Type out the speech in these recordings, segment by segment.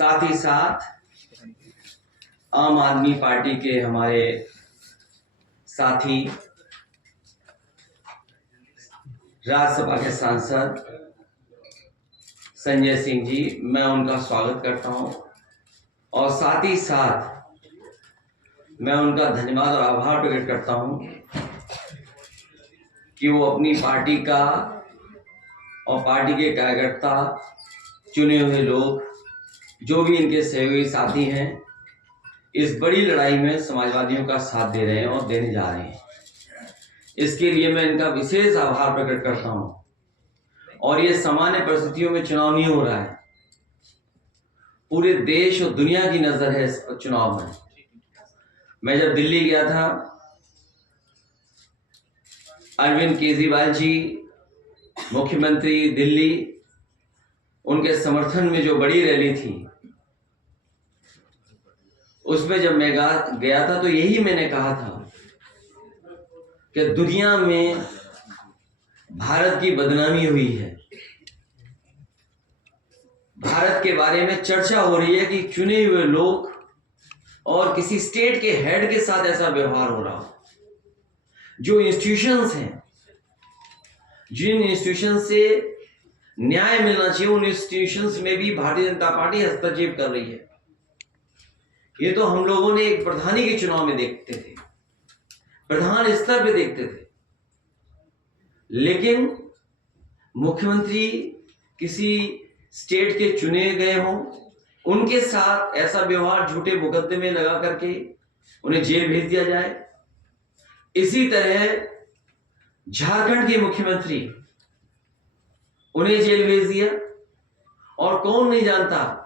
साथ ही साथ आम आदमी पार्टी के हमारे साथी राज्यसभा के सांसद संजय सिंह जी, मैं उनका स्वागत करता हूं और साथ ही साथ मैं उनका धन्यवाद और आभार प्रकट करता हूं कि वो अपनी पार्टी का और पार्टी के कार्यकर्ता, चुने हुए लोग, जो भी इनके सहयोगी साथी हैं, इस बड़ी लड़ाई में समाजवादियों का साथ दे रहे हैं और देने जा रहे हैं। इसके लिए मैं इनका विशेष आभार प्रकट करता हूं। और ये सामान्य परिस्थितियों में चुनाव नहीं हो रहा है, पूरे देश और दुनिया की नजर है इस चुनाव में। मैं जब दिल्ली गया था, अरविंद केजरीवाल जी मुख्यमंत्री दिल्ली, उनके समर्थन में जो बड़ी रैली थी, उसमें जब मैं गया था तो यही मैंने कहा था कि दुनिया में भारत की बदनामी हुई है। भारत के बारे में चर्चा हो रही है कि चुने हुए लोग और किसी स्टेट के हेड के साथ ऐसा व्यवहार हो रहा हो। जो इंस्टीट्यूशंस हैं, जिन इंस्टीट्यूशन से न्याय मिलना चाहिए, उन इंस्टीट्यूशंस में भी भारतीय जनता पार्टी हस्तक्षेप कर रही है। ये तो हम लोगों ने एक प्रधानी के चुनाव में देखते थे, प्रधान स्तर पे देखते थे, लेकिन मुख्यमंत्री किसी स्टेट के चुने गए हों, उनके साथ ऐसा व्यवहार, झूठे मुकदमे लगा करके उन्हें जेल भेज दिया जाए। इसी तरह झारखंड के मुख्यमंत्री, उन्हें जेल भेज दिया। और कौन नहीं जानता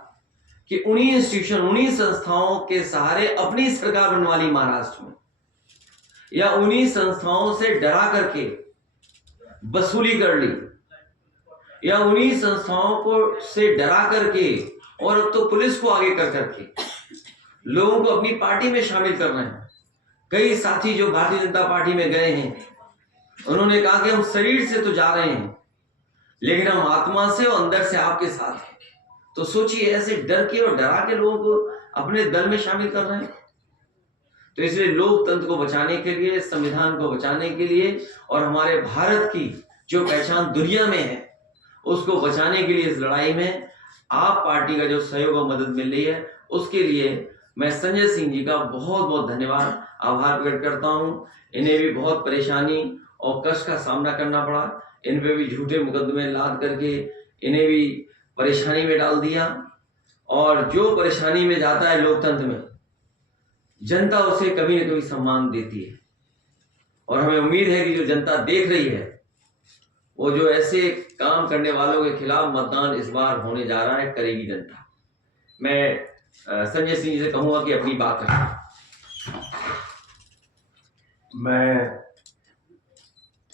कि उन्हीं इंस्टीट्यूशन, उन्हीं संस्थाओं के सहारे अपनी सरकार बनवा ली महाराष्ट्र में, या उन्हीं संस्थाओं से डरा करके वसूली कर ली, या उन्हीं संस्थाओं को से डरा करके, और अब तो पुलिस को आगे कर करके लोगों को अपनी पार्टी में शामिल कर रहे हैं। कई साथी जो भारतीय जनता पार्टी में गए हैं, उन्होंने कहा कि हम शरीर से तो जा रहे हैं, लेकिन हम आत्मा से और अंदर से आपके साथ हैं। तो सोचिए, ऐसे डर के और डरा के लोगों को अपने दल में शामिल कर रहे हैं। तो इसलिए लोकतंत्र को बचाने के लिए, संविधान को बचाने के लिए, और हमारे भारत की जो पहचान दुनिया में है, उसको बचाने के लिए इस लड़ाई में आप पार्टी का जो सहयोग और मदद मिल रही है, उसके लिए मैं संजय सिंह जी का बहुत बहुत धन्यवाद, आभार प्रकट करता हूं। इन्हें भी बहुत परेशानी और कष्ट का सामना करना पड़ा, इन पे भी झूठे मुकदमे लाद करके इन्हें भी परेशानी में डाल दिया। और जो परेशानी में जाता है लोकतंत्र में, जनता उसे कभी न कभी सम्मान देती है। और हमें उम्मीद है कि जो जनता देख रही है, वो जो ऐसे काम करने वालों के खिलाफ मतदान इस बार होने जा रहा है, करेगी जनता। मैं संजय सिंह जी से कहूंगा कि अपनी बात करें। मैं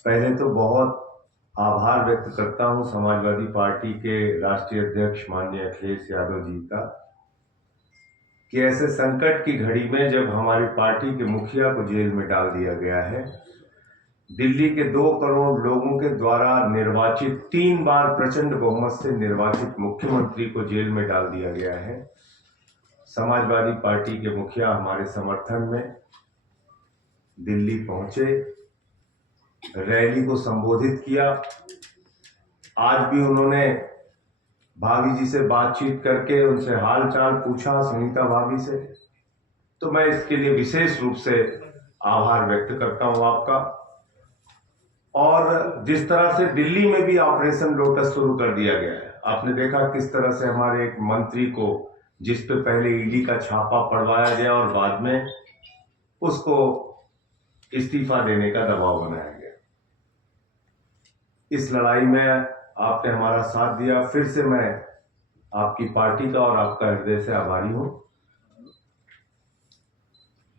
पहले तो बहुत आभार व्यक्त करता हूं समाजवादी पार्टी के राष्ट्रीय अध्यक्ष माननीय अखिलेश यादव जी का, कि ऐसे संकट की घड़ी में जब हमारी पार्टी के मुखिया को जेल में डाल दिया गया है, दिल्ली के 2 करोड़ लोगों के द्वारा निर्वाचित, 3 बार प्रचंड बहुमत से निर्वाचित मुख्यमंत्री को जेल में डाल दिया गया है। समाजवादी पार्टी के मुखिया हमारे समर्थन में दिल्ली पहुंचे, रैली को संबोधित किया। आज भी उन्होंने भाभी जी से बातचीत करके उनसे हालचाल पूछा, सुनीता भाभी से। तो मैं इसके लिए विशेष रूप से आभार व्यक्त करता हूं आपका। और जिस तरह से दिल्ली में भी ऑपरेशन लोटस शुरू कर दिया गया है, आपने देखा किस तरह से हमारे एक मंत्री को, जिस पे पहले ईडी का छापा पड़वाया गया और बाद में उसको इस्तीफा देने का दबाव बनाया गया। इस लड़ाई में आपने हमारा साथ दिया। फिर से मैं आपकी पार्टी का और आपका हृदय से आभारी हूं।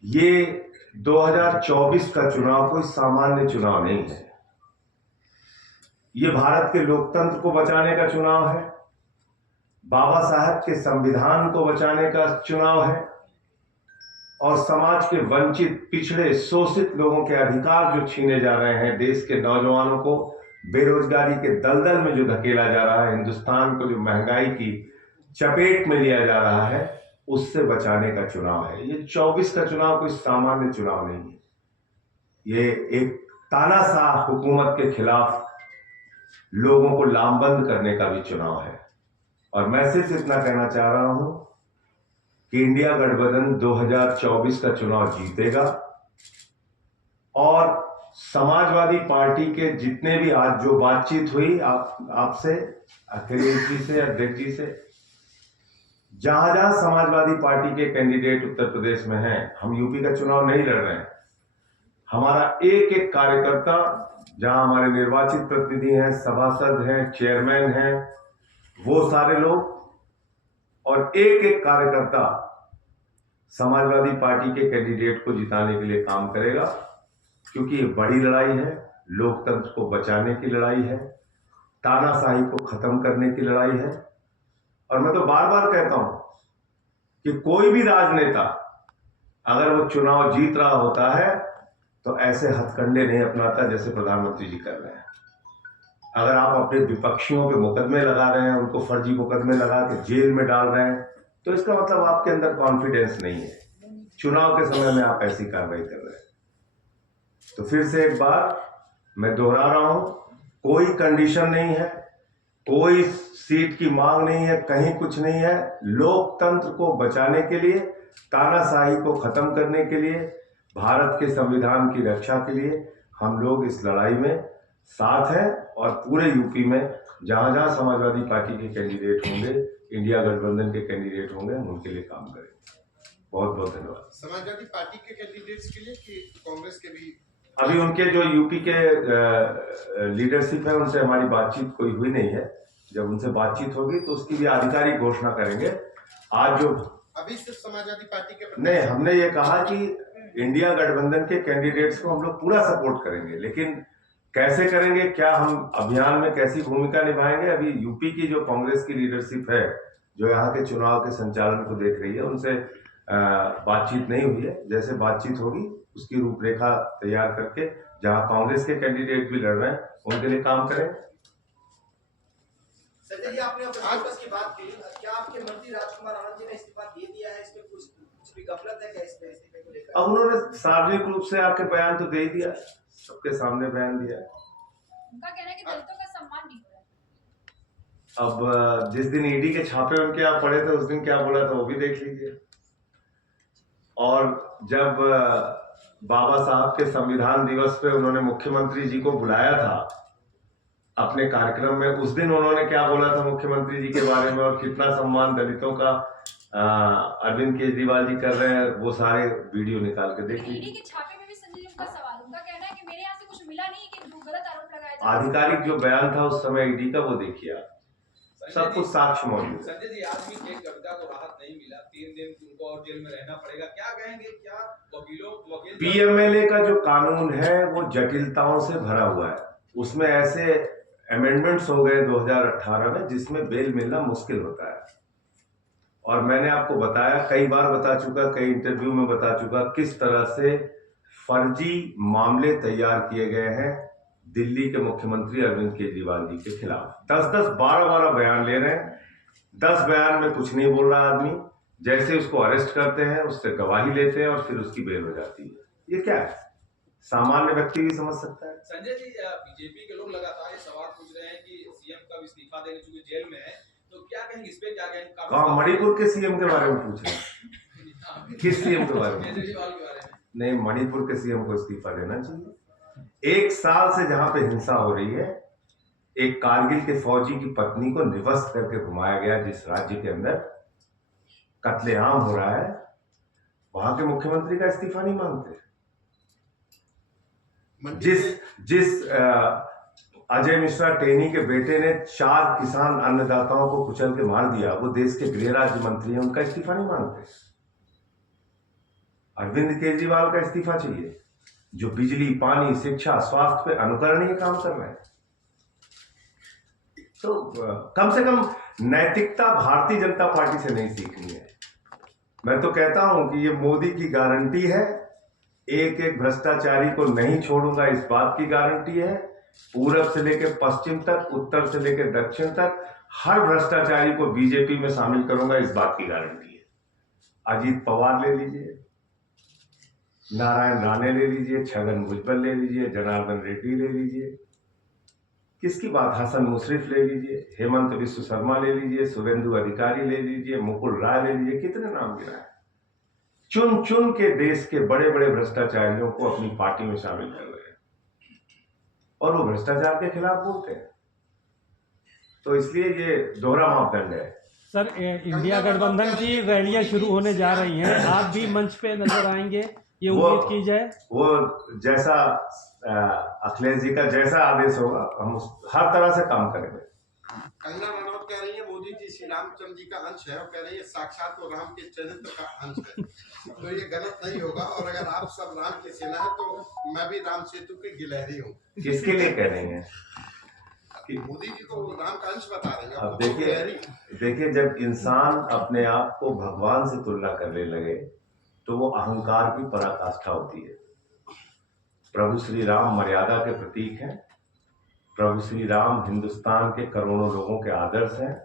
ये 2024 का चुनाव कोई सामान्य चुनाव नहीं है। ये भारत के लोकतंत्र को बचाने का चुनाव है, बाबा साहब के संविधान को बचाने का चुनाव है, और समाज के वंचित, पिछड़े, शोषित लोगों के अधिकार जो छीने जा रहे हैं, देश के नौजवानों को बेरोजगारी के दलदल में जो धकेला जा रहा है, हिंदुस्तान को जो महंगाई की चपेट में लिया जा रहा है, उससे बचाने का चुनाव है। ये 24 का चुनाव कोई सामान्य चुनाव नहीं है, ये एक तानाशाह हुकूमत के खिलाफ लोगों को लामबंद करने का भी चुनाव है। और मैं सिर्फ इतना कहना चाह रहा हूं कि इंडिया गठबंधन 2024 का चुनाव जीतेगा और समाजवादी पार्टी के जितने भी आज जो बातचीत हुई आपसे, अखिलेश जी से, अध्यक्ष जी से, जहां जहां समाजवादी पार्टी के कैंडिडेट उत्तर प्रदेश में हैं, हम यूपी का चुनाव नहीं लड़ रहे हैं, हमारा एक एक कार्यकर्ता, जहां हमारे निर्वाचित प्रतिनिधि हैं, सभासद हैं, चेयरमैन हैं, वो सारे लोग और एक एक कार्यकर्ता समाजवादी पार्टी के कैंडिडेट को जिताने के लिए काम करेगा, क्योंकि ये बड़ी लड़ाई है, लोकतंत्र को बचाने की लड़ाई है, तानाशाही को खत्म करने की लड़ाई है। और मैं तो बार बार कहता हूं कि कोई भी राजनेता अगर वो चुनाव जीत रहा होता है तो ऐसे हथकंडे नहीं अपनाता जैसे प्रधानमंत्री जी कर रहे हैं। अगर आप अपने विपक्षियों पे मुकदमे लगा रहे हैं, उनको फर्जी मुकदमे लगा के जेल में डाल रहे हैं, तो इसका मतलब आपके अंदर कॉन्फिडेंस नहीं है। चुनाव के समय में आप ऐसी कार्रवाई कर रहे हैं। तो फिर से एक बार मैं दोहरा रहा हूं, कोई कंडीशन नहीं है, कोई सीट की मांग नहीं है, कहीं कुछ नहीं है। लोकतंत्र को बचाने के लिए, तानाशाही को खत्म करने के लिए, भारत के संविधान की रक्षा के लिए हम लोग इस लड़ाई में साथ हैं। और पूरे यूपी में जहां जहां समाजवादी पार्टी के कैंडिडेट होंगे, इंडिया गठबंधन के कैंडिडेट होंगे, हम उनके लिए काम करेंगे। बहुत बहुत धन्यवाद। समाजवादी पार्टी के कैंडिडेट्स के लिए कि कांग्रेस के भी? अभी उनके जो यूपी के लीडरशिप है, उनसे हमारी बातचीत कोई हुई नहीं है। जब उनसे बातचीत होगी तो उसकी भी आधिकारिक घोषणा करेंगे। आज जो अभी सिर्फ समाजवादी पार्टी के नहीं, हमने ये कहा कि इंडिया गठबंधन के कैंडिडेट्स को हम लोग पूरा सपोर्ट करेंगे, लेकिन कैसे करेंगे, क्या हम अभियान में कैसी भूमिका निभाएंगे, अभी यूपी की जो कांग्रेस की लीडरशिप है, जो यहाँ के चुनाव के संचालन को देख रही है, उनसे बातचीत नहीं हुई है। जैसे बातचीत होगी उसकी रूपरेखा तैयार करके जहां कांग्रेस के कैंडिडेट भी लड़ रहे हैं उनके लिए काम करें। संजय जी, आपने अपने की बात की, क्या आपके मंत्री राजकुमार आनंद जी ने इस्तीफा दे दिया है? इसमें कुछ भी गफलत है क्या इसमें, इस्तीफे को लेकर? अब उन्होंने सार्वजनिक रूप से आके बयान तो दे ही दिया, सबके सामने बयान दिया। उनका कहना है कि दलितों का सम्मान नहीं हो रहा है। अब जिस दिन ईडी के छापे उनके यहाँ पड़े थे, उस दिन क्या बोला था वो भी देख लीजिए। और जब बाबा साहब के संविधान दिवस पे उन्होंने मुख्यमंत्री जी को बुलाया था अपने कार्यक्रम में, उस दिन उन्होंने क्या बोला था मुख्यमंत्री जी के बारे में, और कितना सम्मान दलितों का अरविंद केजरीवाल जी कर रहे हैं, वो सारे वीडियो निकाल के देख लीजिए। ईडी के छापे में भी संजय जी का सवाल, उनका कहना है कि मेरे यहाँ से कुछ मिला नहीं कि गलत आरोप लगाया जाए। आधिकारिक जो बयान था उस समय ईडी का, वो देखिए आप, सब कुछ साक्ष्य मौजूद है। संजय जी, आज भी एक कविता को राहत नहीं मिला, 3 दिन उनको और जेल में रहना पड़ेगा, क्या कहेंगे? क्या वकील पीएमएलए का जो कानून है वो जटिलताओं से भरा हुआ है, उसमें ऐसे अमेंडमेंट्स हो गए 2018 में जिसमें बेल मिलना मुश्किल होता है। और मैंने आपको बताया, कई बार बता चुका, कई इंटरव्यू में बता चुका, किस तरह से फर्जी मामले तैयार किए गए हैं दिल्ली के मुख्यमंत्री अरविंद केजरीवाल जी के खिलाफ। 10-10, 12-12 बयान ले रहे हैं, 10 बयान में कुछ नहीं बोल रहा आदमी, जैसे उसको अरेस्ट करते हैं, उससे गवाही लेते हैं और फिर उसकी बेल हो जाती है। ये क्या है, सामान्य व्यक्ति भी समझ सकता है। संजय जी, बीजेपी के लोग लगातार ये सवाल पूछ रहे हैं कि सीएम का इस्तीफा देने चूंकि जेल में है, तो क्या कहेंगे इस पे? क्या कहेंगे? मणिपुर के सीएम के बारे में पूछ रहे हैं? किस सीएम के बारे में? केजरीवाल के बारे में। नहीं, मणिपुर के सीएम को इस्तीफा देना चाहिए। 1 साल से जहां पे हिंसा हो रही है, एक कारगिल के फौजी की पत्नी को निवस्त करके घुमाया गया, जिस राज्य के अंदर कत्लेआम हो रहा है, वहां के मुख्यमंत्री का इस्तीफा नहीं मांगते। जिस अजय मिश्रा टेनी के बेटे ने 4 किसान अन्नदाताओं को कुचल के मार दिया, वो देश के गृह राज्य मंत्री हैं, उनका इस्तीफा नहीं मांगते। अरविंद केजरीवाल का इस्तीफा चाहिए, जो बिजली, पानी, शिक्षा, स्वास्थ्य पे अनुकरणीय काम कर रहे हैं। तो कम से कम नैतिकता भारतीय जनता पार्टी से नहीं सीखनी है। मैं तो कहता हूं कि ये मोदी की गारंटी है, एक एक भ्रष्टाचारी को नहीं छोड़ूंगा, इस बात की गारंटी है। पूरब से लेकर पश्चिम तक, उत्तर से लेकर दक्षिण तक हर भ्रष्टाचारी को बीजेपी में शामिल करूंगा, इस बात की गारंटी है। अजीत पवार ले लीजिए, नारायण राणे ले लीजिए, छगन भुजबल ले लीजिए, जनार्दन रेड्डी ले लीजिए, किसकी बात, हसन मुशर्रफ ले लीजिए, हेमंत विश्व शर्मा ले लीजिए, शुभेंदु अधिकारी ले लीजिए, मुकुल राय ले लीजिए, कितने नाम गिनाए। चुन चुन के देश के बड़े बड़े भ्रष्टाचारियों को अपनी पार्टी में शामिल कर रहे हैं और वो भ्रष्टाचार के खिलाफ बोलते हैं। तो इसलिए ये दोहरा मापदंड है। सर, इंडिया गठबंधन की रैलियां शुरू होने जा रही हैं, आप भी मंच पे नजर आएंगे, ये उम्मीद की जाए? वो जैसा अखिलेश जी का जैसा आदेश होगा, हम हर तरह से काम करेंगे। कंगना रनौत कह रही है मोदी जी श्री रामचंद्र जी का अंश है और कह रही है साक्षात वो राम के चरित्र का अंश है, तो ये गलत नहीं होगा। और अगर आप सब राम की सेना है तो मैं भी राम सेतु की गिलहरी हूँ। किसके लिए कह रहे हैं? मोदी जी को राम का अंश बता रहे हैं। अब देखिए जब इंसान अपने आप को भगवान से तुलना करने लगे तो वो अहंकार की पराकाष्ठा होती है। प्रभु श्री राम मर्यादा के प्रतीक हैं। प्रभु श्री राम हिंदुस्तान के करोड़ों लोगों के आदर्श हैं।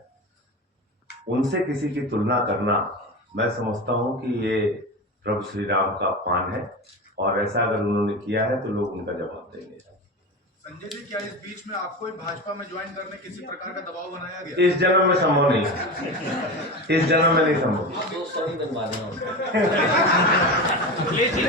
उनसे किसी की तुलना करना, मैं समझता हूं कि ये प्रभु श्री राम का अपमान है और ऐसा अगर उन्होंने किया है तो लोग उनका जवाब देंगे। संजय जी, क्या इस बीच में आपको भाजपा में ज्वाइन करने किसी प्रकार का दबाव बनाया गया? इस जन्म में संभव नहीं है, इस जन्म में नहीं संभव। अखिलेश जी